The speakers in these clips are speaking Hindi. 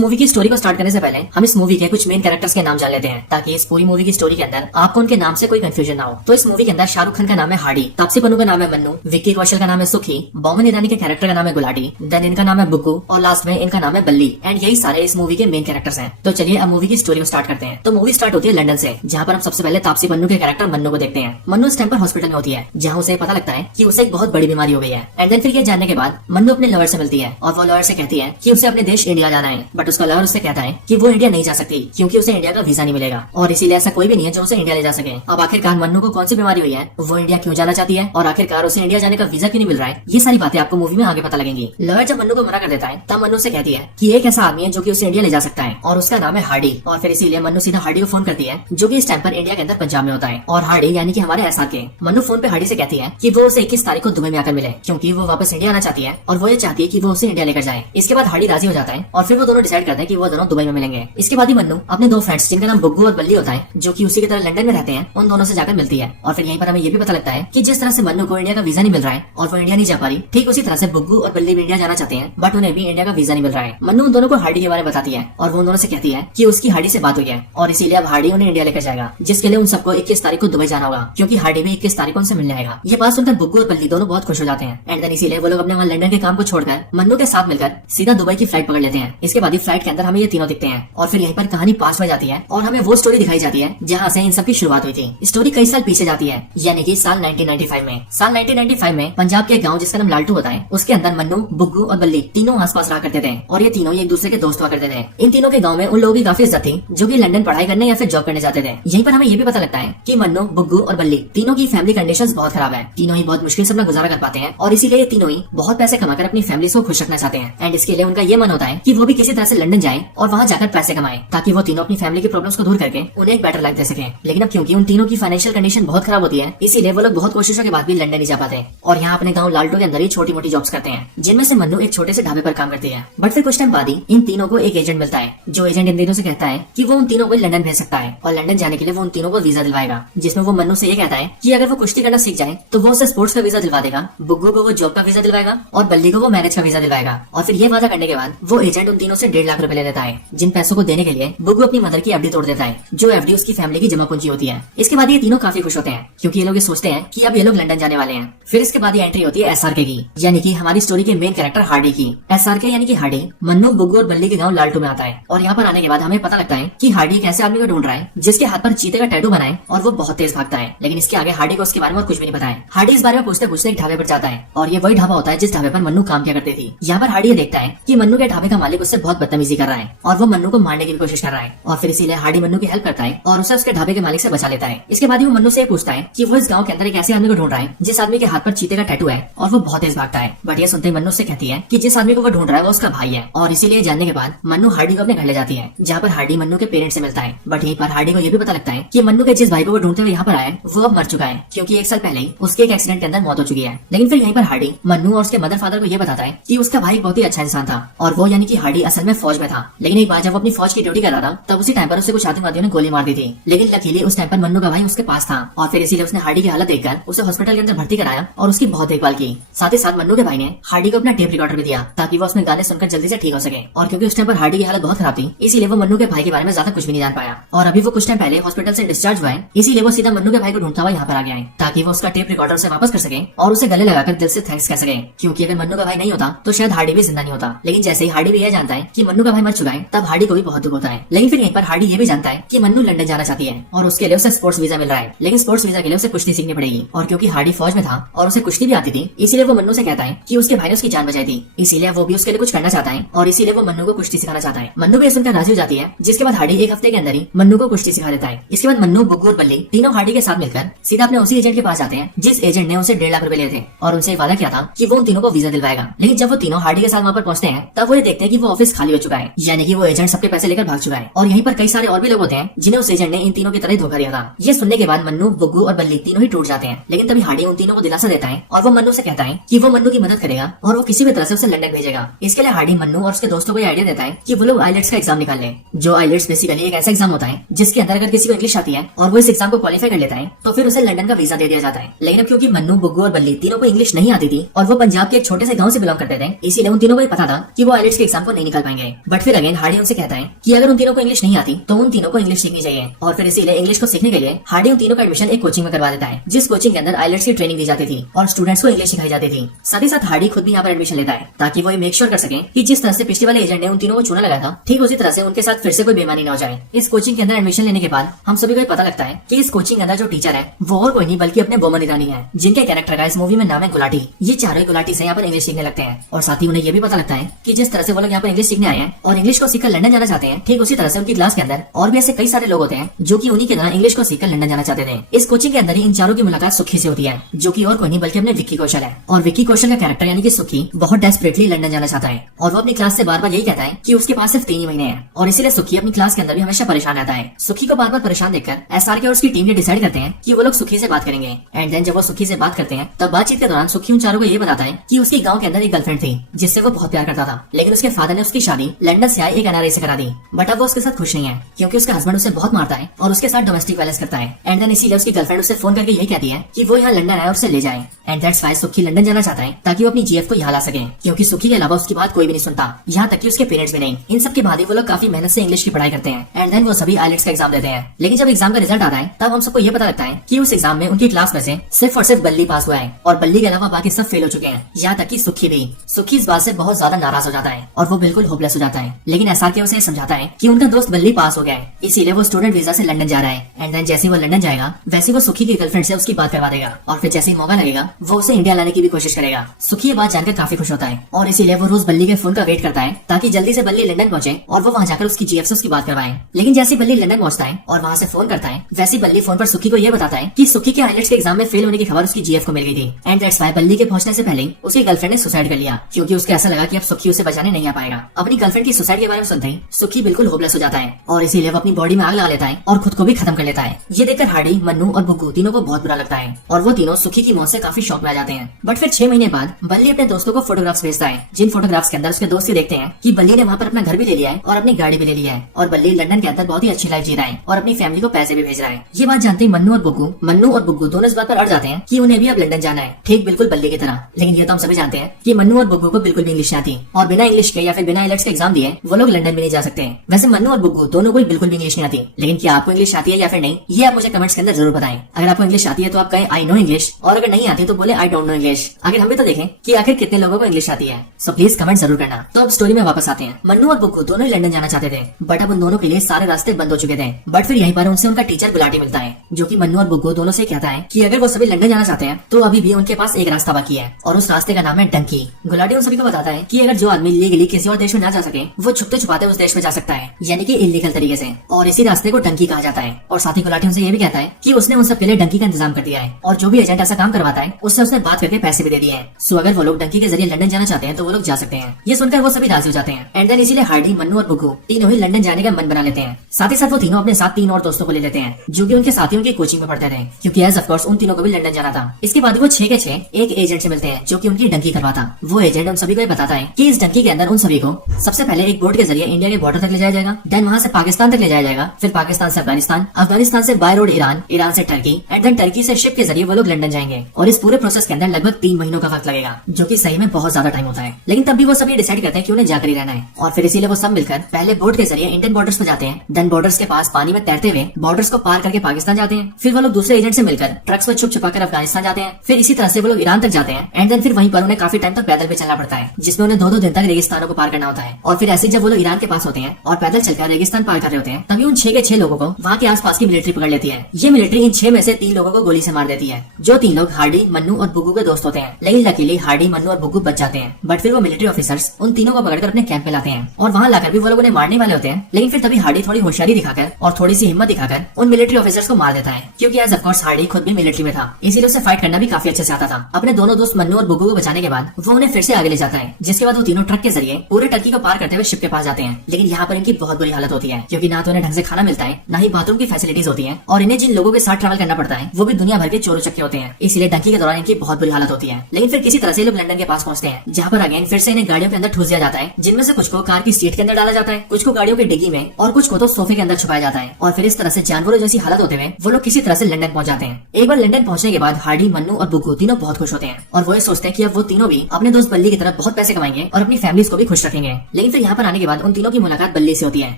मूवी की स्टोरी को स्टार्ट करने से पहले हम इस मूवी के कुछ मेन कैरेक्टर्स के नाम जान लेते हैं, ताकि इस पूरी मूवी की स्टोरी के अंदर आपको उनके नाम से कोई कंफ्यूजन ना हो। तो इस मूवी के अंदर शाहरुख खान का नाम है हार्डी, तापसी पन्नू का नाम है मन्नू, विक्की कौशल का नाम है सुखी, बॉमन ईरानी के कैरेक्टर का नाम है गुलाटी, देन इनका नाम है बुग्गू और लास्ट में इनका नाम है बल्ली। एंड यही सारे इस मूवी के मेन कैरेक्टर्स हैं। तो चलिए अब मूवी की स्टोरी को स्टार्ट करते हैं। तो मूवी स्टार्ट होती है लंदन से, जहाँ पर हम सबसे पहले तापसी पन्नू के कैरेक्टर मन्नू को देखते हैं। मन्नू इस टाइम पर हॉस्पिटल में होती है, जहाँ उसे पता लगता है कि उसे एक बहुत बड़ी बीमारी हो गई है। एंड देन फिर ये जानने के बाद मन्नू अपने लवर से मिलती है और वो लवर से कहती है कि उसे अपने देश इंडिया जाना है, बट उसका लवर उससे कहता है कि वो इंडिया नहीं जा सकती क्योंकि उसे इंडिया का वीजा नहीं मिलेगा और इसीलिए ऐसा कोई भी नहीं है जो उसे इंडिया ले जा सके। अब आखिरकार मन्नू को कौन सी बीमारी हुई है, वो इंडिया क्यों जाना चाहती है और आखिरकार उसे इंडिया जाने का वीजा क्यों नहीं मिल रहा है, ये सारी बातें आपको मूवी में आगे पता लगेंगी। लवर जब मन्नू को मना कर देता है तब मन्नू से कहती है कि एक ऐसा आदमी है जो कि उसे इंडिया ले जा सकता है और उसका नाम है हार्डी। और फिर इसीलिए मन्नू सीधा हार्डी को फोन करती है, जो कि इस टाइम पर इंडिया के अंदर पंजाब में होता है। और हार्डी यानी कि हमारे एसआर के मन्नू फोन पे हार्डी से कहती है कि वो उसे 21 तारीख को दुबई में आकर मिले, क्योंकि वो वापस इंडिया आना चाहती है और वो ये चाहती है कि वो उसे इंडिया लेकर जाए। इसके बाद हार्डी राजी हो जाता है और फिर वो दोनों डिसाइड करते हैं कि वो दोनों दुबई में मिलेंगे। इसके बाद ही मन्नू अपने दो फ्रेंड्स जिनका नाम बुग्गू और बल्ली होता है, जो कि उसी की तरह लंदन में रहते हैं, उन दोनों से जाकर मिलती है। और फिर यहीं पर हमें ये भी पता लगता है कि जिस तरह से मन्नू को इंडिया का वीजा नहीं मिल रहा है और वो इंडिया नहीं जा पा रही, ठीक उसी तरह से बुग्गू और बल्ली भी इंडिया जाना चाहते हैं, बट उन्हें भी इंडिया का वीजा नहीं मिल रहा है। मन्नू उन दोनों को हार्डी के बारे में बताती है और वो उन दोनों से कहती है कि उसकी हार्डी से बात हुई है और इसीलिए अब हार्डी उन्हें इंडिया लेकर जाएगा, जिसके लिए उन सबको 21 तारीख को दुबई जाना होगा, क्योंकि हार्डी भी 21 तारीख को उनसे मिलने आएगा। ये बात सुनकर बुग्गू और बल्ली दोनों बहुत खुश हो जाते हैं। एंड देन इसीलिए वो लोग अपने वहाँ लंदन के काम को छोड़कर मन्नू के साथ मिलकर सीधा दुबई की फ्लाइट पकड़ लेते हैं। इसके बाद फ्लाइट के अंदर हमें ये तीनों दिखते हैं और फिर यहीं पर कहानी पास हो जाती है और हमें वो स्टोरी दिखाई जाती है जहाँ से इन सब की शुरुआत हुई थी। स्टोरी कई साल पीछे जाती है, यानी कि साल 1995 में। साल 1995 में पंजाब के गांव जिसका नाम लालटू होता है, उसके अंदर मन्नू, बुग्गू और बल्ली तीनों आसपास रहा करते थे और ये तीनों एक दूसरे के दोस्त हुआ करते थे। इन तीनों के गांव में उन लोगों की काफी इज्जत थी जो कि लंदन पढ़ाई करने या फिर जॉब करने जाते थे। यहीं पर हमें ये भी पता लगता है कि मन्नू, बुग्गू और बल्ली तीनों की फैमिली कंडीशंस बहुत खराब है। तीनों ही बहुत मुश्किल से अपना गुजारा कर पाते हैं और इसीलिए ये तीनों ही बहुत पैसे कमाकर अपनी फैमिली को खुश रखना चाहते हैं। एंड इसके लिए उनका ये मन होता है कि वो भी किसी तरह से लंदन जाए और वहाँ जाकर पैसे कमाए, ताकि वो तीनों अपनी फैमिली की प्रॉब्लम्स को दूर करके उन्हें एक बेटर लाइफ दे सके। लेकिन अब क्योंकि उन तीनों की फाइनेंशियल कंडीशन बहुत खराब होती है, इसीलिए वो लोग बहुत कोशिशों के बाद भी लंदन नहीं जा पाते और यहाँ अपने गाँव लालटू के अंदर ही छोटी मोटी जॉब्स करते हैं, जिनमें से मन्नू एक छोटे से ढाबे पर काम करती है। बट फिर कुछ टाइम बाद ही इन तीनों को एक एजेंट मिलता है, जो एजेंट इन तीनों से कहता है कि वो उन तीनों को लंदन भेज सकता है और लंदन जाने के लिए वो उन तीनों को वीजा दिलवाएगा, जिसमें वो मन्नू से ये कहता है कि अगर वो कुश्ती करना सीख जाए तो वो उसे स्पोर्ट्स का वीजा दिलवा देगा, बुग्गू को वो जॉब का वीजा दिलवाएगा और बल्ली को वो मैरिज का वीजा दिलवाएगा। और फिर ये वादा करने के बाद वो एजेंट उन तीनों से 1.5 लाख रुपए ले लेता है, जिन पैसों को देने के लिए बुग्गू अपनी मदर की एफडी तोड़ देता है, जो एफडी उसकी फैमिली की जमा पूंजी होती है। इसके बाद ये तीनों काफी खुश होते हैं क्योंकि ये लोग ये सोचते हैं कि अब ये लोग लंदन जाने वाले हैं। फिर इसके बाद ये एंट्री होती है एसआरके की, यानी कि हमारी स्टोरी के मेन कैरेक्टर हार्डी की। एसआरके यानी कि हार्डी मन्नू, बुग्गू और बल्ली के गाँव लालटू में आता है और यहाँ पर आने के बाद हमें पता लगता है कि हार्डी एक ऐसे आदमी को ढूंढ रहा है जिसके हाथ पर चीते का टैटू बनाए और वो बहुत तेज भागता है। लेकिन इसके आगे हार्डी को उसके बारे में और कुछ भी नहीं पता है। हार्डी इस बारे में पूछते पूछते एक ढाबे पर जाता है और ये वही ढाबा होता है जिस ढाबे पर मन्नू काम किया करती थी। यहाँ पर हार्डी ये देखता है कि मन्नू के ढाबे का मालिक उससे बहुत बदतमीजी कर रहा है और वो मन्नू को मारने की भी कोशिश कर रहा है। और फिर इसीलिए हार्डी मन्नू की हेल्प करता है और उसे उसके ढाबे के मालिक से बचा लेता है। इसके बाद वो मन्नू से पूछता है कि वो इस गाँव के अंदर एक ऐसे आदमी को ढूंढ रहा है जिस आदमी के हाथ पर चीते का टैटू है और वो बहुत तेज भागता है। बट ये सुनते ही मन्नू से कहती है कि जिस आदमी को वो ढूंढ रहा है वो उसका भाई है। और इसीलिए जानने के बाद मन्नू हार्डी को अपने घर ले जाती है, जहाँ पर हार्डी मन्नू के पेरेंट्स से मिलता है। बट यहीं पर हार्डी को ये भी पता लगता है कि मन्नू के जिस भाई को वो ढूंढते हुए यहाँ पर आया वो अब मर चुका है, क्योंकि 1 साल पहले ही उसके एक एक्सीडेंट के अंदर मौत हो चुकी है। लेकिन फिर यहीं पर हार्डी मन्नू और उसके मदर फादर को ये बताता है कि उसका भाई बहुत ही अच्छा इंसान था और वो यानी कि हार्डी असल में फौज में था। लेकिन एक बार जब वो अपनी फौज की ड्यूटी कर रहा था तब उसी टाइम पर उसे कुछ आतंकवादियों ने गोली मार दी थी। लेकिन लकीली उस टाइम पर मन्नू का भाई उसके पास था और फिर इसीलिए उसने हार्डी की हालत देखकर उसे हॉस्पिटल के अंदर भर्ती कराया और उसकी बहुत देखभाल की। साथ ही साथ मन्नू के भाई ने हार्डी को अपना टेप रिकॉर्डर भी दिया ताकि वो उसमें गाने सुनकर जल्दी से ठीक हो सके। और क्योंकि उस टाइम पर हार्डी की हालत बहुत खराब थी, इसीलिए वो मन्नू के भाई के बारे में ज्यादा कुछ भी नहीं जान पाया। और अभी वो कुछ टाइम पहले हॉस्पिटल से डिस्चार्ज हुआ है, इसीलिए वो सीधा मन्नू के भाई को ढूंढता हुआ यहाँ पर आ गया है ताकि वो उसका टेप रिकॉर्डर से वापस कर सके और उसे गले लगाकर दिल से थैंक्स कह सके, क्योंकि अगर मन्नू का भाई नहीं होता तो शायद हार्डी भी जिंदा नहीं होता। लेकिन जैसे ही हार्डी भी यह जानता है कि मन्नू का भाई मर चुका है, तब हार्डी को भी बहुत दुख होता है। लेकिन फिर यहीं पर हार्डी ये भी जानता है कि मन्नू लंदन जाना चाहती है और उसके लिए उसे स्पोर्ट्स वीजा मिल रहा है। लेकिन स्पोर्ट्स वीजा के लिए उसे कुश्ती सीखनी पड़ेगी और क्योंकि हार्डी फौज में था और उसे कुश्ती भी आती थी, इसीलिए वो मन्नू से कहता है कि उसके भाई ने उसकी जान बचाई थी, इसीलिए वो भी उसके लिए कुछ करना चाहता है और इसीलिए वो मन्नू को कुश्ती सिखाना चाहता है। मन्नू भी सुनकर राजी हो जाती है, जिसके बाद हार्डी 1 हफ्ते के अंदर ही मन्नू को कुश्ती सिखा देता है। इसके बाद मन्नू, बुग्गू और बल्ली तीनों हार्डी के साथ मिलकर सीधा अपने उसी एजेंट के पास जाते हैं जिस एजेंट ने उसे 1.5 लाख रुपए लिए थे और उनसे वादा किया था कि वो उन तीनों को वीजा दिलवाएगा। लेकिन जब वो तीनों हार्डी के साथ वहाँ पर पहुंचते हैं तब वो ये देखते हैं कि वो ऑफिस खाली हो चुका है, यानी कि वो एजेंट सबके पैसे लेकर भाग चुका है। और यहीं पर कई सारे और भी लोग होते हैं जिन्हें उस एजेंट ने इन तीनों की तरह धोखा दिया था। ये सुनने के बाद मन्नू, बुग्गू और बल्ली तीनों ही टूट जाते हैं। लेकिन तभी हार्डी उन तीनों को दिलासा देता है और वो मन्नू से कहता है कि वो मन्नू की मदद करेगा और वो किसी भी तरह से उसे लंदन भेजेगा। इसके लिए हार्डी मन्नू और उसके दोस्तों को आइडिया देता है कि वो लोग आइलेट्स का एग्जाम निकाल लें, जो आइलेट्स बेसिकली एक ऐसा एग्जाम होता है जिसके अंदर अगर किसी को इंग्लिश आती है और वो इस एग्जाम को क्वालिफाई कर लेता है तो फिर उसे लंदन का वीजा दे दिया जाता है। लेकिन अब क्योंकि मन्नू, बुग्गू और बल्ली तीनों को इंग्लिश नहीं आती थी और वो पंजाब के एक छोटे से गाँव से बिलोंग करते थे, इसीलिए उन तीनों को पता था कि वो आइलेट्स के एग्जाम को नहीं निकाल पाएंगे। जाएंगे। बट फिर अगेन हार्डी उनसे कहता है कि अगर उन तीनों को इंग्लिश नहीं आती तो उन तीनों को इंग्लिश सीखनी चाहिए, और फिर इसीलिए इंग्लिश को सीखने के लिए हार्डी उन तीनों का एडमिशन एक कोचिंग में करवा देता है, जिस कोचिंग के अंदर आइलेट्स की ट्रेनिंग दी जाती थी और स्टूडेंट्स को इंग्लिश सिखाई जाती थी। साथ ही साथ हार्डी खुद भी यहाँ पर एडमिशन लेता है ताकि वो मेक श्योर कर सके कि जिस तरह से पिछले वाले एजेंट ने उन तीनों को चुना लगाया था, ठीक उसी तरह से उनके साथ फिर से कोई बेईमानी न हो जाए। इस कोचिंग के अंदर एडमिशन लेने के बाद हम सभी को पता लगता है कि इस कोचिंग के अंदर जो टीचर है वो और कोई नहीं बल्कि अपने बोमन ईरानी है, जिनके कैरेक्टर का इस मूवी में नाम है गुलाटी। ये चारों गुलाटी से यहाँ पर इंग्लिश सीखने लगते हैं और साथ ही उन्हें ये भी पता लगता है कि जिस तरह से वो लोग यहाँ पर इंग्लिश सीखने आए हैं और इंग्लिश को सीखकर लंदन जाना चाहते हैं, ठीक उसी तरह से उनकी क्लास के अंदर और भी ऐसे कई सारे लोग होते हैं जो कि उन्हीं की तरह इंग्लिश को सीखकर लंदन जाना चाहते थे। इस कोचिंग के अंदर ही इन चारों की मुलाकात सुखी से होती है, जो कि और कोई नहीं बल्कि अपने विक्की कौशल है। और विक्की कौशल का कैरेक्टर यानी कि सुखी बहुत डेस्परेटली लंदन जाना चाहता है और वो अपनी क्लास से बार बार यही कहता है कि उसके पास सिर्फ 3 ही महीने हैं, और इसीलिए सुखी अपनी क्लास के अंदर भी हमेशा परेशान रहता है। सुखी को बार बार परेशान देखकर एसआरके और उसकी टीम ने डिसाइड करते हैं कि वो लोग सुखी से बात करेंगे। एंड देन जब वो सुखी से बात करते हैं तब बातचीत के दौरान सुखी उन चारों को ये बताता है कि उसके गांव के अंदर एक गर्लफ्रेंड थी जिससे वो बहुत प्यार करता था, लेकिन उसके फादर ने उसकी शादी लंदन से आए एक एनआरआई से करा दी। बट अब वो उसके साथ खुश नहीं है क्योंकि उसका हस्बैंड उसे बहुत मारता है और उसके साथ डोमेस्टिक वायलेंस करता है। एंड देन इसीलिए उसकी गर्लफ्रेंड उसे फोन करके यही कहती है कि वो यहाँ लंदन आए और उसे ले जाए। एंड दैट्स व्हाई सुखी लंदन जाना चाहता है ताकि वो अपनी जीएफ को यहाँ ला सके, क्योंकि सुखी के अलावा उसकी बात कोई भी नहीं सुनता, यहाँ तक कि उसके पेरेंट्स भी नहीं। इन सब के बाद ही वो लोग काफी मेहनत से इंग्लिश की पढ़ाई करते हैं एंड देन वो सभी आइलेट्स का एग्जाम देते हैं। लेकिन जब एग्जाम का रिजल्ट आता है तब हम सबको ये पता लगता है कि उस एग्जाम में उनकी क्लास में से सिर्फ और सिर्फ बल्ली पास हुआ है और बल्ली के अलावा बाकी सब फेल हो चुके हैं, यहाँ तक कि सुखी भी। सुखी इस बात से बहुत ज्यादा नाराज हो जाता है और वो बिल्कुल होपलेस हो जाता है, लेकिन एसआरके उसे समझाता है कि उनका दोस्त बल्ली पास हो गया है, इसीलिए वो स्टूडेंट वीजा से लंदन जा रहा है। एंड देन जैसे वो लंदन जाएगा वैसे वो सुखी की गर्लफ्रेंड से उसकी बात करवा देगा और फिर जैसे ही मौका लगेगा वो उसे इंडिया लाने की भी कोशिश करेगा। सुखी ये बात जानकर काफी खुश होता है और इसीलिए वो रोज बल्ली के फोन का वेट करता है ताकि जल्दी से बल्ली लंदन पहुंचे और वो वहाँ जाकर उसकी जीएफ से उसकी बात करवाए। लेकिन जैसे बल्ली लंदन पहुंचता है और वहाँ से फोन करता है वैसे बल्ली फोन पर सुखी को ये बताता है कि सुखी के आइलेट्स के एग्जाम में फेल होने की खबर उसकी जीएफ को मिल गई थी। एंड दैट्स व्हाई बल्ली के पहुंचने से पहले उसकी गर्लफ्रेंड ने सुसाइड कर लिया, क्योंकि उसके ऐसा लगा कि अब सुखी उसे बचाने नहीं आ पाएगा। अपनी गर्लफ्रेंड की सुसाइड के बारे में सुनते ही सुखी बिल्कुल होपलेस हो जाता है और इसीलिए वो अपनी बॉडी में आग लगा लेता है और खुद को भी खत्म कर लेता है। ये देखकर हार्डी, मन्नू और बुग्गू तीनों को बहुत बुरा लगता है और वो तीनों सुखी की मौत से काफी शॉक में आ जाते हैं। बट फिर 6 महीने बाद बल्ली अपने दोस्तों को फोटोग्राफ्स भेजता है, जिन फोटोग्राफ्स के अंदर उसके दोस्त देखते हैं कि बल्ली ने वहाँ पर अपना घर भी ले लिया है और अपनी गाड़ी भी ले ली है और बल्ली लंदन के अंदर बहुत ही अच्छी लाइफ जी रहा है और अपनी फैमिली को पैसे भी भेज रहा है। ये बात जानते ही मन्नू और बुग्गू दोनों इस बात पर अड़ जाते हैं कि उन्हें भी अब लंदन जाना है, ठीक बिल्कुल बल्ली की तरह। लेकिन ये तो हम सभी जानते हैं कि मन्नू और बुग्गू को बिल्कुल भी इंग्लिश नहीं आती और बिना इंग्लिश के या फिर बिना आइलेट्स के एग्जाम दिए वो लोग लंदन भी नहीं जा सकते। वैसे मन्नू और बुग्गू दोनों को बिल्कुल भी इंग्लिश नहीं आती, लेकिन क्या आपको इंग्लिश आती है या फिर नहीं, ये आप मुझे कमेंट्स के अंदर जरूर बताएं। अगर आपको इंग्लिश आती है तो आप कहें आई नो इंग्लिश, और अगर नहीं आती तो बोले आई डोंट नो इंग्लिश। अगर हम भी तो देखें कि आखिर कितने लोगों को इंग्लिश आती है, सो प्लीज कमेंट जरूर करना। तो अब स्टोरी में वापस आते हैं। मन्नू और बुग्गू दोनों ही लंदन जाना चाहते थे, बट अब उन दोनों के लिए सारे रास्ते बंद हो चुके थे। बट फिर यहीं पर उनसे उनका टीचर गुलाटी मिलता है, जो कि मन्नू और बुग्गू दोनों से कहता है कि अगर वो सभी लंदन जाना चाहते हैं तो अभी भी उनके पास एक रास्ता बाकी है और उस रास्ते का नाम है डंकी। गुलाटी उन सभी को बताता है कि अगर जो आदमी लीगली किसी और देश में ना जा सके वो छुपते छुपाते उस देश में जा सकता है, यानी कि इलीगल तरीके से, और इसी रास्ते को डंकी कहा जाता है। और साथ ही गुलाटी उनसे ये भी कहता है कि उसने उन सब के लिए डंकी का इंतजाम कर दिया है और जो भी एजेंट ऐसा काम करवाता है उससे उसने बात करके पैसे भी दे दिए हैं। सो अगर वो लोग डंकी के जरिए लंदन जाना चाहते हैं तो वो लोग जा सकते हैं। ये सुनकर वो सभी राजी हो जाते हैं एंड देन इसीलिए हार्डी, मन्नू और बुग्गू तीनों ही लंदन जाने का मन बना लेते हैं। साथ ही साथ वो तीनों अपने साथ 3 और दोस्तों को ले लेते हैं जो कि उनके साथियों की कोचिंग में पढ़ते थे, क्योंकि एज ऑफ कोर्स उन तीनों को भी लंदन जाना था। इसके बाद वो 6 के 6 एक एजेंट से मिलते हैं जो कि उनकी डंकी करवाता। वो एजेंट उन सभी को बताता है कि इस डंकी के अंदर उन सभी को सबसे पहले एक बोट के जरिए इंडिया के बॉर्डर तक ले जाया जाएगा, देन वहाँ से पाकिस्तान तक ले जाया जाएगा, फिर पाकिस्तान से अफगानिस्तान, अफगानिस्तान से बाय रोड ईरान, ईरान से टर्की एंड देन टर्की से शिप के जरिए वो लोग लंदन जाएंगे। और इस पूरे प्रोसेस के अंदर लगभग 3 महीनों का वक्त लगेगा, जो कि सही में बहुत ज्यादा टाइम होता है। लेकिन तब भी वो सब ये डिसाइड करते हैं कि उन्हें जाकर ही रहना है और फिर इसीलिए वो सब मिलकर पहले बोट के जरिए इंडियन बॉर्डर्स पे जाते हैं, देन बॉर्डर्स के पास पानी में तैरते हुए बॉर्डर्स को पार करके पाकिस्तान जाते हैं, फिर वो लोग दूसरे एजेंट से मिलकर ट्रक्स में छुप छुपाकर अफगानिस्तान जाते हैं, फिर इसी तरह से वो लोग ईरान तक जाते हैं एंड देन फिर वहीं पर उन्हें काफी टाइम तक पैदल भी चलना पड़ता है, जिसमें उन्हें 2-2 दिन तक रेगिस्तानों को पार करना होता है। और फिर ऐसे जब वो लोग ईरान के पास होते हैं और पैदल चलकर रेगिस्तान पार कर रहे होते हैं तभी उन 6 के 6 लोगों को वहाँ के आसपास की मिलिट्री पकड़ लेती है। ये मिलिट्री इन 6 में से 3 लोगों को गोली से मार देती है, जो 3 लोग हार्डी, मन्नू और बुग्गू के दोस्त होते हैं। लेकिन लकीली हार्डी, मन्नू और बुग्गू बच जाते हैं, बट फिर वो मिलिट्री ऑफिसर्स उन तीनों को पकड़कर अपने कैंप में लाते हैं और वहाँ लाकर भी वो लोग उन्हें मारने वाले होते हैं। लेकिन फिर तभी हार्डी थोड़ी होशियारी दिखाकर और थोड़ी सी हिम्मत दिखाकर उन मिलिट्री ऑफिसर्स को मार देता है, क्योंकि एज ऑफ कोर्स हार्डी खुद भी मिलिट्री में था, इसीलिए उसे फाइट करना भी काफी अच्छे से आता था। अपने दोनों दोस्त मन्नू और बुग्गू को बचाने के बाद वो उन्हें फिर से आगे ले जाता है, जिसके बाद वो तीनों ट्रक के जरिए पूरे टर्की को पार करते हुए शिप के पास जाते हैं। लेकिन यहाँ पर इनकी बहुत बुरी हालत होती है, क्योंकि ना तो उन्हें ढंग से खाना मिलता है, ना ही बाथरूम की फैसिलिटीज होती है, और इन्हें जिन लोगों के साथ ट्रैवल करना पड़ता है वो भी दुनिया भर के चोर चक्के होते हैं, इसलिए डंकी के दौरान इनकी बहुत बुरी हालत होती है। लेकिन फिर किसी तरह से लोग लंदन के पास पहुंचते हैं, जहाँ पर अगेन फिर से इन्हें गाड़ियों के अंदर ठूस दिया जाता है, जिनमें से कुछ को कार की सीट के अंदर डाला जाता है, कुछ को गाड़ियों की डिग्गी में और कुछ को तो सोफे के अंदर छुपाया जाता है। और फिर इस तरह से जानवरों जैसी हालत होते हुए वो लोग किसी तरह से लंदन पहुंच जाते हैं। एक बार लंदन पहुंचने के बाद हार्डी, मन्नू और बुग्गू तीनों बहुत खुश होते हैं और वो ये सोचते हैं कि अब वो तीनों भी अपने दोस्त बल्ली की तरह बहुत पैसे कमाएंगे और अपनी फैमिलीज को भी खुश रखेंगे। लेकिन फिर यहाँ पर आने के बाद उन तीनों की मुलाकात बल्ली से होती है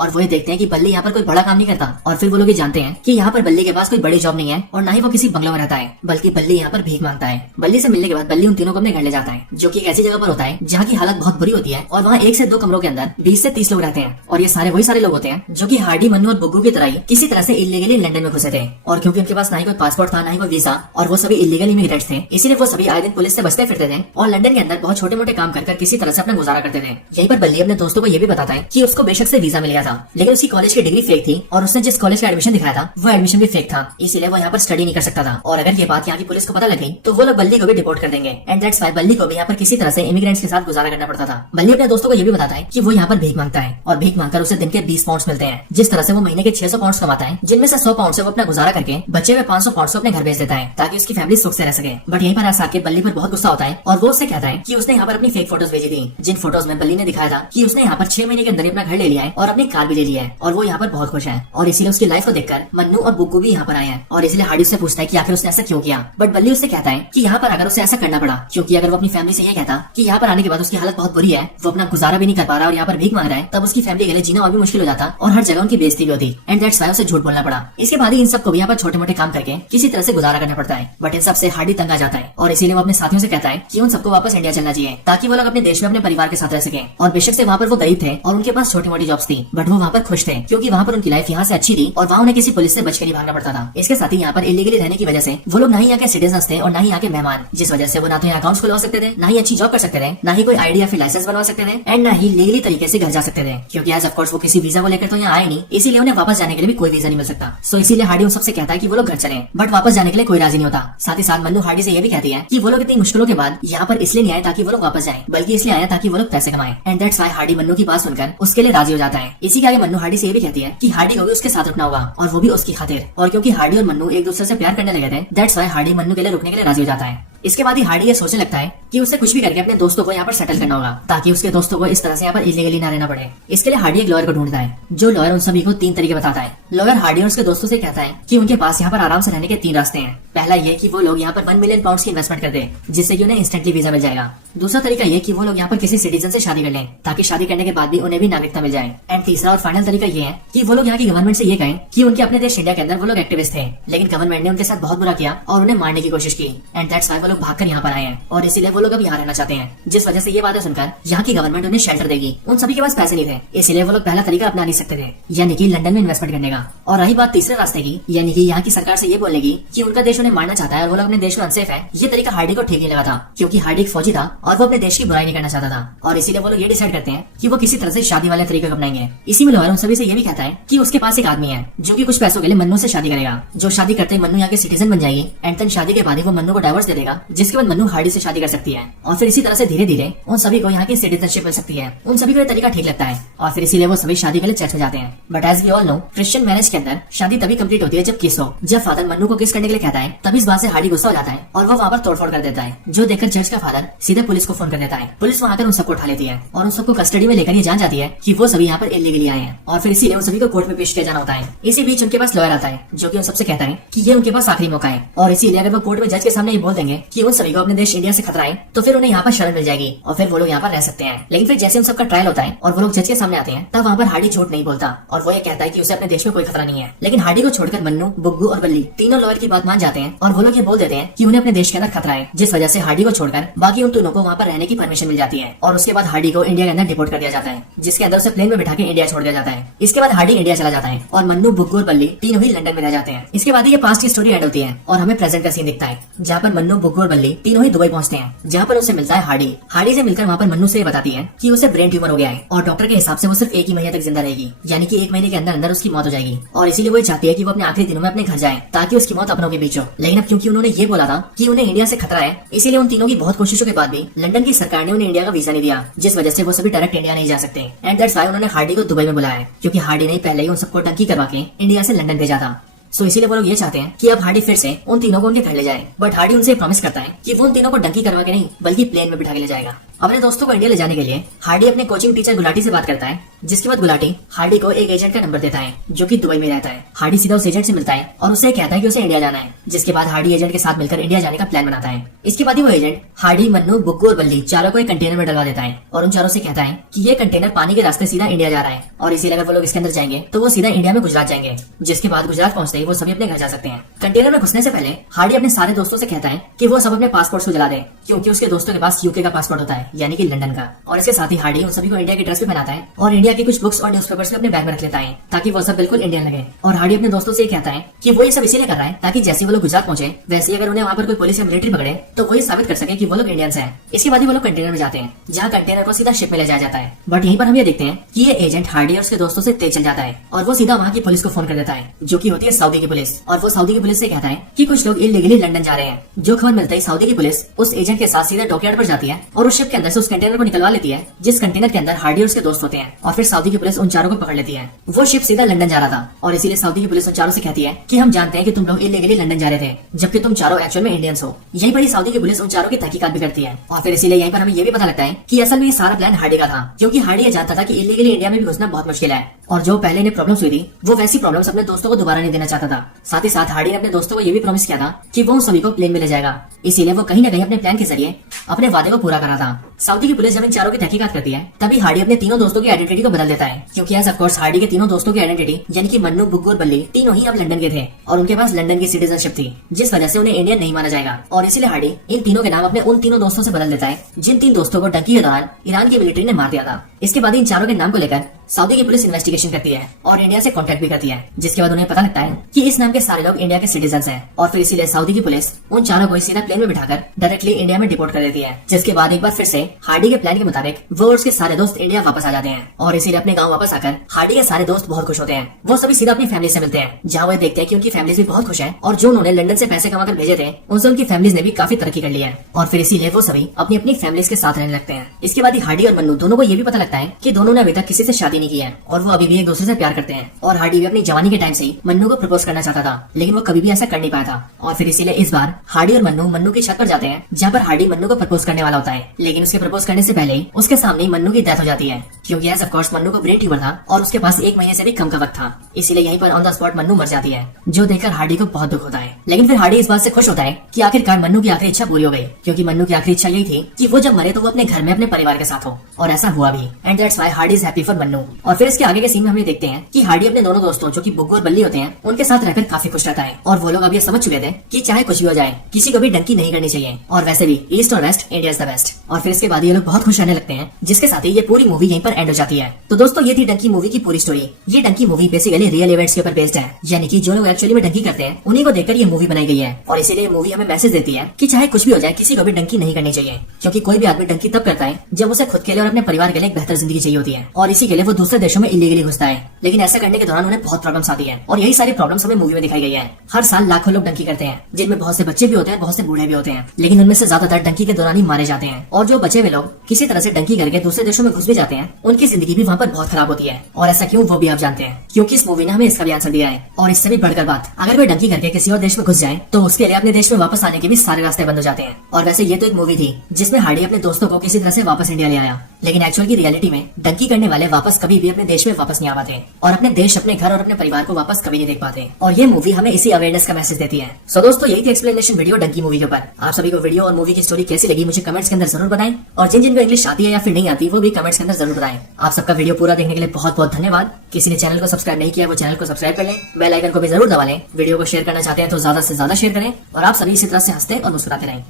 और वो ये देखते हैं कि बल्ली यहाँ पर कोई बड़ा काम नहीं करता। और फिर वो लोग ये जानते हैं कि यहाँ पर बल्ली के पास कोई बड़ी जॉब नहीं है और ना ही वो किसी बंगलों में रहता है, बल्कि बल्ली यहाँ पर भीख मांगता है। बल्ली से मिलने के बाद बल्ली उन तीनों को अपने घर ले जाता है, जो कि एक ऐसी जगह पर होता है जहाँ की हालत बहुत बुरी होती है और वहाँ 1 से 2 कमरों के अंदर 20 से 30 लोग रहते हैं। और ये सारे वही सारे लोग होते हैं जो कि हार्डी, मन्नू और बुग्गू की तरह ही किसी तरह से इलीगली लंदन में घुसे थे। और क्योंकि उनके पास ना ही कोई पासपोर्ट था, ना ही कोई वीजा, और वो सभी इलीगल इमिग्रेंट्स थे, इसीलिए वो सभी आए दिन पुलिस से बचते फिरते थे और लंदन के अंदर बहुत छोटे मोटे काम कर किसी तरह से अपना गुजारा करते थे। यहीं पर बल्ली अपने दोस्तों को ये भी बताता है कि उसको बेशक से वीजा मिल गया था, लेकिन उसकी कॉलेज की डिग्री फेक थी और उसने जिस कॉलेज का एडमिशन दिखाया था वो एडमिशन भी फेक था, इसीलिए वो यहाँ पर स्टडी नहीं कर सकता था। और अगर ये बात यहाँ की पुलिस को पता लग गई तो वो लोग बल्ली को भी डिपोर्ट कर देंगे। एंड दैट्स व्हाई बल्ली को भी यहाँ पर किसी तरह से इमिग्रेंट्स के साथ गुजारा करना पड़ता था। बल्ली अपने दोस्तों को ये भी बताता है कि वो यहाँ पर भीख मांगता है और भीख मांगकर उसे दिन के 20 पाउंड मिलते हैं। जिस तरह से वो महीने के 600 पाउंड कमाता है, जिनमें से 100 पाउंड से वो अपना गुजारा करके बचे हुए 500 पाउंड अपने घर भेज देता है ताकि उसकी फैमिली सुख से रह सके। बट यहीं पर आके बल्ली पर बहुत गुस्सा होता है और वो उससे कहता है कि उसने यहाँ पर अपनी फेक फोटोज भेजी थी, जिन फोटोज में बल्ली ने दिखाया था कि उसने यहाँ पर 6 महीने के अंदर अपना घर ले लिया है और अपनी कार भी ले लिया है और वो यहाँ पर बहुत खुश है। और इसीलिए उसकी लाइफ को देखकर मन्नू और बुग्गू भी यहाँ पर आए हैं और इसलिए हार्डी उससे पूछता है कि आखिर उसने ऐसा क्यों किया। बट बल्ली उससे कहता है कि यहाँ पर अगर उसे ऐसा करना पड़ा क्योंकि अगर वो अपनी फैमिली से ये कहता कि यहाँ पर आने के बाद उसकी हालत बहुत बुरी है, वो अपना गुजारा भी नहीं कर पा रहा और यहाँ पर भीख मांग रहा है, तब उसकी फैमिली के लिए जीना और भी मुश्किल हो जाता और हर जगह उनकी बेइज्जती भी होती। एंड दैट्स व्हाई उसे झूठ बोलना पड़ा। इसके बाद ही इन सबको भी यहाँ पर छोटे मोटे काम करके किसी तरह से गुजारा करना पड़ता है। बट इन सबसे हार्डी तंग आ जाता है और इसीलिए वो अपने साथियों से कहता है कि उन सबको वापस इंडिया चलना चाहिए ताकि वो लोग अपने देश में अपने परिवार के साथ रह सके। और बेशक से वहाँ पर वो गरीब थे और उनके पास छोटी मोटी जॉब्स थी, बट वो वहाँ पर खुश थे क्योंकि वहाँ पर उनकी लाइफ यहाँ से अच्छी थी और वहाँ उन्हें किसी पुलिस से बच के नहीं भागना पड़ता था। इसके साथ ही यहाँ पर इलीगली रहने की वजह से वो लोग ना ही यहाँ के सिटीजन थे और ना ही यहाँ के मेहमान, जिस वजह से वो ना तो यहाँ अकाउंट्स खुलवा सकते थे, ना ही अच्छी जॉब कर सकते थे, ना ही कोई आईडी या फिर लाइसेंस बनवा सकते थे, एंड ना ही लीगली तरीके से घर जा सकते थे क्योंकि एज ऑफ कोर्स वो किसी वीजा को लेकर तो यहाँ आए नहीं, इसीलिए उन्हें वापस जाने के लिए भी कोई वीजा नहीं मिल सकता। सो इसीलिए हार्डी उन सबसे कहता है कि वो लोग घर चले, बट वापस जाने के लिए कोई राजी नहीं होता। साथ ही साथ मन्नू हार्डी से ये भी कहती है कि वो लोग इतनी मुश्किलों के बाद यहाँ पर इसलिए नहीं आए ताकि वो लोग वापस जाएं, बल्कि इसलिए आए ताकि वो लोग पैसे कमाएं। And that's why Hardy Mannu की बात सुनकर उसके लिए राजी हो जाता है। इसी के आगे मन्नू हार्डी से ये भी कहती है कि हार्डी को भी उसके साथ रुकना होगा और वो भी उसकी खातिर। और क्योंकि हार्डी और मन्नू एक दूसरे से प्यार करने लगे थे, दैट्स व्हाई हार्डी मन्नू के लिए रुकने के लिए राजी हो जाता है। इसके बाद ही हार्डी ये सोचने लगता है कि उसे कुछ भी करके अपने दोस्तों को यहाँ पर सेटल करना होगा ताकि उसके दोस्तों को इस तरह से यहाँ पर इलीगली ना रहना पड़े। इसके लिए हार्डी एक लॉयर को ढूंढता है, जो लॉयर उन सभी को 3 तरीके बताता है। लॉयर हार्डी और उसके दोस्तों से कहता है कि उनके पास यहाँ पर आराम से रहने के 3 रास्ते हैं। पहला ये कि वो लोग यहाँ पर 1 मिलियन पाउंड की इन्वेस्टमेंट कर दे जिससे कि उन्हें इंस्टेंटली वीजा मिल जाएगा। दूसरा तरीका ये कि वो लोग यहाँ पर किसी सिटीजन से शादी कर लें ताकि शादी करने के बाद भी उन्हें भी नागरिकता मिल जाए। एंड तीसरा और फाइनल तरीका ये है कि वो लोग यहाँ की गवर्नमेंट से ये कहें कि उनके अपने देश इंडिया के अंदर वो लोग एक्टिविस्ट थे, लेकिन गवर्नमेंट ने उनके साथ बहुत बुरा किया और उन्हें मारने की कोशिश की। एंड दैट्स व्हाई वो लोग भागकर यहाँ पर आए हैं और इसीलिए वो लोग अब यहाँ रहना चाहते हैं, जिस वजह से ये बातें सुनकर यहाँ की गवर्नमेंट उन्हें शेल्टर देगी। उन सभी के पास पैसे नहीं थे, इसीलिए वो लोग पहला तरीका अपना नहीं सकते थे, यानी कि लंदन में इन्वेस्टमेंट करने का। और रही बात तीसरे रास्ते की, यानी कि यहाँ की सरकार से ये बोलने की कि उनका देश उन्हें मारना चाहता है और वो लोग अपने देश में अनसेफ है, ये तरीका हार्डी को ठीक नहीं लगा था क्योंकि हार्डी एक फौजी था और वो अपने देश की बुराई नहीं करना चाहता था। और इसीलिए वो लोग ये डिसाइड करते हैं कि वो किसी तरह से शादी वाले तरीके अपनाएंगे। इसी में लॉयर उन सभी से ये भी कहता है कि उसके पास एक आदमी है जो कि कुछ पैसों के लिए मन्नू से शादी करेगा, जो शादी करते ही मन्नू यहाँ के सिटीजन बन जाएगी। एंड देन शादी के बाद ही वो मन्नू को डाइवोर्स दे देगा, जिसके बाद मन्नू हार्डी से शादी कर सकती है और फिर इसी तरह से धीरे धीरे उन सभी को यहाँ की सिटीजनशिप मिल सकती है। उन सभी को ये तरीका ठीक लगता है और फिर इसीलिए वो सभी शादी के लिए चर्च में जाते हैं। But as we all know, Christian marriage के अंदर शादी तभी कंप्लीट होती है जब किस हो। जब फादर मन्नू को किस करने के लिए कहता है तभी इस बात से हार्डी गुस्सा हो जाता है और वो वहाँ पर तोड़फोड़ कर देता है, जो देखकर चर्च का फादर सीधे पुलिस को फोन कर देता है। पुलिस वहाँ आकर उन सबको उठा लेती है और उन सबको कस्टडी में लेकर ये जान जाती है कि वो सभी यहाँ पर इलीगली आए हैं और फिर इसीलिए उन सभी को कोर्ट में पेश किया जाना होता है। इसी बीच उनके पास लॉयर आता है जो कि उन सबसे कहता है कि ये उनके पास आखिरी मौका है और इसीलिए अगर वो कोर्ट में जज के सामने ये बोल देंगे कि उन सभी को अपने देश इंडिया से खतरा है तो फिर उन्हें यहाँ पर शरण मिल जाएगी और फिर वो लोग यहाँ पर रह सकते हैं। लेकिन फिर जैसे उन सबका ट्रायल होता है और वो लोग जज के सामने आते हैं तब वहाँ पर हार्डी झूठ नहीं बोलता और वो ये कहता है कि उसे अपने देश में कोई खतरा नहीं है। लेकिन हार्डी को छोड़कर मन्नू, बुग्गू और बल्ली तीनों लॉयर की बात मान जाते हैं और वो लोग ये बोल देते हैं कि उन्हें अपने देश के अंदर खतरा है, जिस वजह से हार्डी को छोड़कर बाकी उन तीनों को वहाँ पर रहने की परमिशन मिल जाती है। और उसके बाद हार्डी को इंडिया के अंदर डिपोर्ट कर दिया जाता है, जिसके अंदर उसे प्लेन में बिठा के इंडिया छोड़ दिया जाता है। इसके बाद हार्डी इंडिया चला जाता है और मन्नू, बुग्गू और बल्ली तीनों ही लंदन में रह जाते हैं। इसके बाद ये पास्ट की स्टोरी एंड होती है और हमें प्रेजेंट का सीन दिखता है जहाँ पर मन्नू, बुग्गू और बल्ली तीनों ही दुबई पहुंचते हैं, जहाँ पर उसे मिलता है हार्डी। हार्डी से मिलकर वहाँ पर मन्नू से बताती है कि उसे ब्रेन ट्यूमर हो गया है और डॉक्टर के हिसाब से वो सिर्फ 1 ही महीने तक जिंदा रहेगी, यानी कि 1 महीने के अंदर अंदर उसकी मौत हो जाएगी। और इसीलिए वो चाहती है कि वो अपने आखिरी दिनों में अपने घर जाए ताकि उसकी मौत अपनों के बीच हो। लेकिन अब क्योंकि उन्होंने ये बोला था कि उन्हें इंडिया से खतरा है, इसीलिए उन तीनों की बहुत कोशिशों के बाद भी लंदन की सरकार ने उन्हें इंडिया का वीजा नहीं दिया, जिस वजह से वो सभी डायरेक्ट इंडिया नहीं जा सकते। एंड दैट्स व्हाई उन्होंने हार्डी को दुबई में बुलाया क्योंकि हार्डी ने पहले ही उन सबको टंकी करवा के इंडिया से लंदन भेजा था। सो इसीलिए वो लोग ये चाहते हैं कि अब हार्डी फिर से उन तीनों को उनके घर ले जाए। बट हार्डी उनसे प्रॉमिस करता है कि वो उन तीनों को डंकी करवा के नहीं बल्कि प्लेन में बिठा के ले जाएगा। अपने दोस्तों को इंडिया ले जाने के लिए हार्डी अपने कोचिंग टीचर गुलाटी से बात करता है जिसके बाद गुलाटी हार्डी को एक एजेंट का नंबर देता है जो कि दुबई में रहता है। हार्डी सीधा उस एजेंट से मिलता है और उससे कहता है कि उसे इंडिया जाना है। जिसके बाद हार्डी एजेंट के साथ मिलकर इंडिया जाने का प्लान बनाता है। इसके बाद ही वो एजेंट हार्डी, मन्नू, बुग्गू और बल्ली चारों को एक कंटेनर में डलवा देता है और उन चारों से कहता है कि ये कंटेनर पानी के रास्ते सीधा इंडिया जा रहा है और इसीलिए अगर वो लोग इसके अंदर जाएंगे तो वो सीधा इंडिया में गुजरात जाएंगे। जिसके बाद गुजरात पहुंचते ही वो सभी अपने घर जा सकते हैं। कंटेनर में घुसने से पहले हार्डी अपने सारे दोस्तों से कहता है कि वो सब अपने पासपोर्ट को जला दें क्योंकि उसके दोस्तों के पास यूके का पासपोर्ट होता है, यानी कि लंदन का। और इसके साथ ही हार्डी उन सभी को इंडिया की ड्रेस भी पहनाता है और इंडिया की कुछ बुक्स और न्यूज़पेपर्स भी अपने बैग में रख लेता है ताकि वो सब बिल्कुल इंडियन लगे। और हार्डी अपने दोस्तों से कहता है कि वो ये सब इसीलिए कर रहा है ताकि जैसे वो लोग गुजरात पहुंचे वैसे ही अगर उन्हें वहाँ पर कोई पुलिस या मिलिट्री पकड़े तो वो ये साबित कर सके कि वो लोग इंडियंस हैं। इसके बाद ही वो लोग कंटेनर में जाते हैं जहाँ कंटेनर को सीधा शिप में ले जाया जाता है। बट यहीं पर हम ये देखते हैं कि ये एजेंट हार्डी और उसके दोस्तों से तेज चल जाता है और वो सीधा वहाँ की पुलिस को फोन कर देता है जो कि होती है सऊदी की पुलिस। और वो सऊदी की पुलिस से कहता है कि कुछ लोग इलीगली लंदन जा रहे हैं। जो खबर मिलता है सऊदी की पुलिस उस एजेंट के साथ सीधा डॉकयार्ड पर जाती है और उस शिप के अंदर से उस कंटेनर को निकलवा लेती है जिस कंटेनर के अंदर हार्डी और उसके दोस्त होते हैं। और फिर सऊदी की पुलिस उन चारों को पकड़ लेती है। वो शिप सीधा लंदन जा रहा था और इसीलिए सऊदी की पुलिस उन चारों से कहती है कि हम जानते हैं कि तुम लोग इलीगली लंदन जा रहे थे जबकि तुम चारों एक्चुअल में इंडियंस हो। यहीं पर ही सऊदी की पुलिस उन चारों की तहकीकात भी करती है और फिर इसीलिए यहीं पर हमें ये भी पता लगता है कि असल में ये सारा प्लान हार्डी का था क्योंकि हार्डी ये जानता था कि इलीगली इंडिया में भी घुसना बहुत मुश्किल है और जो पहले इन्हें प्रॉब्लम्स हुई थी वो वैसी प्रॉब्लम्स अपने दोस्तों को दोबारा नहीं देना चाहता था। साथ ही साथ हार्डी ने अपने दोस्तों को ये भी प्रॉमिस किया था कि वो उन सभी को प्लेन में ले जाएगा। इसीलिए वो कहीं न कहीं अपने प्लान के जरिए अपने वादे को पूरा करा था। सऊदी की पुलिस जब इन चारों की तहकीकात करती है तभी हार्डी अपने तीनों दोस्तों की आइडेंटिटी को बदल देता है क्योंकि एज ऑफ कोर्स हार्डी के तीनों दोस्तों की आइडेंटिटी यानी कि मन्नू, बुग्गू और बल्ली तीनों ही अब लंदन के थे और उनके पास लंदन की सिटीजनशिप थी जिस वजह से उन्हें इंडियन नहीं माना जाएगा। और इसीलिए हार्डी इन तीनों के नाम अपने उन तीनों दोस्तों से बदल देता है जिन तीन दोस्तों को डंकी के दौरान ईरान की मिलिट्री ने मार दिया था। इसके बाद इन चारों के नाम को लेकर सऊदी की पुलिस इन्वेस्टिगेशन करती है और इंडिया से कांटेक्ट भी करती है जिसके बाद उन्हें पता लगता है कि इस नाम के सारे लोग इंडिया के सिटीजन हैं। और फिर इसीलिए सऊदी की पुलिस उन चारों को सीधा प्लेन में बिठाकर डायरेक्टली इंडिया में डिपोर्ट कर देती है। जिसके बाद एक बार फिर से हार्डी के प्लान के मुताबिक वो और उसके सारे दोस्त इंडिया वापस आ जाते हैं और इसीलिए अपने गाँव वापस आकर हार्डी के सारे दोस्त बहुत खुश होते हैं। वो सभी सीधा अपनी फैमिली से मिलते हैं जहाँ वो देखते हैं कि उनकी फैमिलीज भी बहुत खुश है और जो उन्होंने लंदन से पैसे कमाकर भेजे थे उनसे उनकी फैमिलीज ने भी काफी तरक्की कर ली है और फिर इसीलिए वो सभी अपनी अपनी फैमिलीज के साथ रहने लगते हैं। इसके बाद हार्डी और मन्नू दोनों को ये भी पता लगता है कि दोनों ने अभी तक किसी से शादी नहीं की है और वो अभी भी एक दूसरे से प्यार करते हैं। और हार्डी भी अपनी जवानी के टाइम से ही मन्नू को प्रपोज करना चाहता था लेकिन वो कभी भी ऐसा कर नहीं पाया था। और फिर इसीलिए इस बार हार्डी और मन्नू की छत पर जाते हैं जहाँ पर हार्डी मन्नू को प्रपोज करने वाला होता है लेकिन उसके प्रपोज करने से पहले ही उसके सामने मन्नू की डेथ हो जाती है क्योंकि एज ऑफ कोर्स मन्नू को ब्रेन ट्यूमर था और उसके पास 1 महीने से भी कम का वक्त था। इसीलिए यहीं पर ऑन द स्पॉट मन्नू मर जाती है जो देखकर हार्डी को बहुत दुख होता है। लेकिन फिर हार्डी इस बात से खुश होता है कि आखिरकार मन्नू की आखिरी इच्छा पूरी हो गई क्योंकि मन्नू की आखिरी इच्छा यही थी कि वो जब मरे तो वो अपने घर में अपने परिवार के साथ हो और ऐसा हुआ भी and that's why Hardy is happy for Mannu. और फिर इसके आगे के सीन में हम ये देखते हैं कि हार्डी अपने दोनों दोस्तों जो कि बुग्गू और बल्ली होते हैं उनके साथ रहकर काफी खुश रहता है और वो लोग अब ये समझ चुके थे कि चाहे कुछ भी हो जाए किसी को भी डंकी नहीं करनी चाहिए और वैसे भी ईस्ट और waste India is the best. और फिर इसके बाद ये लोग बहुत खुश रहने लगते हैं जिसके साथ ही ये पूरी मूवी यहीं पर एंड हो जाती है। तो दोस्तों ये थी डंकी मूवी की पूरी स्टोरी। ये Dunki movie basically real events के ऊपर बेस्ड है यानी कि जो लोग एक्चुअली में डंकी करते हैं उन्हीं को देखकर ये मूवी बनाई गई है और इसीलिए मूवी हमें मैसेज देती है कि चाहे कुछ भी हो जाए किसी को भी डंकी नहीं करनी चाहिए क्योंकि कोई भी आदमी डंकी तब करता है जब उसे खुद के लिए और अपने परिवार के लिए एक बेहतर जिंदगी चाहिए होती है और इसी के लिए वो दूसरे देशों में इलीगली घुसता है। लेकिन ऐसा करने के दौरान उन्हें बहुत प्रॉब्लम्स आती है और यही सारी प्रॉब्लम्स हमें मूवी में दिखाई गई है। हर साल लाखों लोग डंकी करते हैं जिनमें बहुत से बच्चे भी होते हैं बहुत से बूढ़े भी होते हैं लेकिन उनमें से ज्यादातर डंकी के दौरान ही मारे जाते हैं और जो बचे हुए लोग किसी तरह से डंकी करके दूसरे देशों में घुस भी जाते हैं उनकी जिंदगी भी वहाँ पर बहुत खराब होती है। और ऐसा क्यों वो भी आप जानते हैं क्योंकि इस मूवी ने हमें इसका भी आंसर दिया है। और इससे भी बढ़कर बात, अगर कोई डंकी करके किसी और देश में घुस जाए तो उसके लिए अपने देश में वापस आने के भी सारे रास्ते बंद हो जाते हैं। और वैसे ये तो एक मूवी थी जिसमें हार्डी अपने दोस्तों को किसी तरह से वापस इंडिया ले आया लेकिन एक्चुअल की रियलिटी में डंकी करने वाले वापस कभी भी अपने देश में वापस नहीं आ पाते और अपने देश, अपने घर और अपने परिवार को वापस कभी नहीं देख पाते। और ये मूवी हमें इसी अवेयरनेस का मैसेज देती है। सो दोस्तों यही थी एक्सप्लेनेशन वीडियो डंकी मूवी के ऊपर। आप सभी को वीडियो और मूवी की स्टोरी कैसी लगी मुझे कमेंट्स के अंदर जरूर बताएं और जिन जिनको इंग्लिश आती है या फिर नहीं आती वो भी कमेंट्स के अंदर जरूर बताएं। आप सबका वीडियो पूरा देखने के लिए बहुत बहुत धन्यवाद। किसी ने चैनल को सब्सक्राइब नहीं किया वो चैनल को सब्सक्राइब कर लें, बेल आइकन को भी जरूर दबा लें। वीडियो को शेयर करना चाहते हैं तो ज्यादा से ज्यादा शेयर करें और आप सभी इसी तरह से हंसते और मुस्कुराते रहें।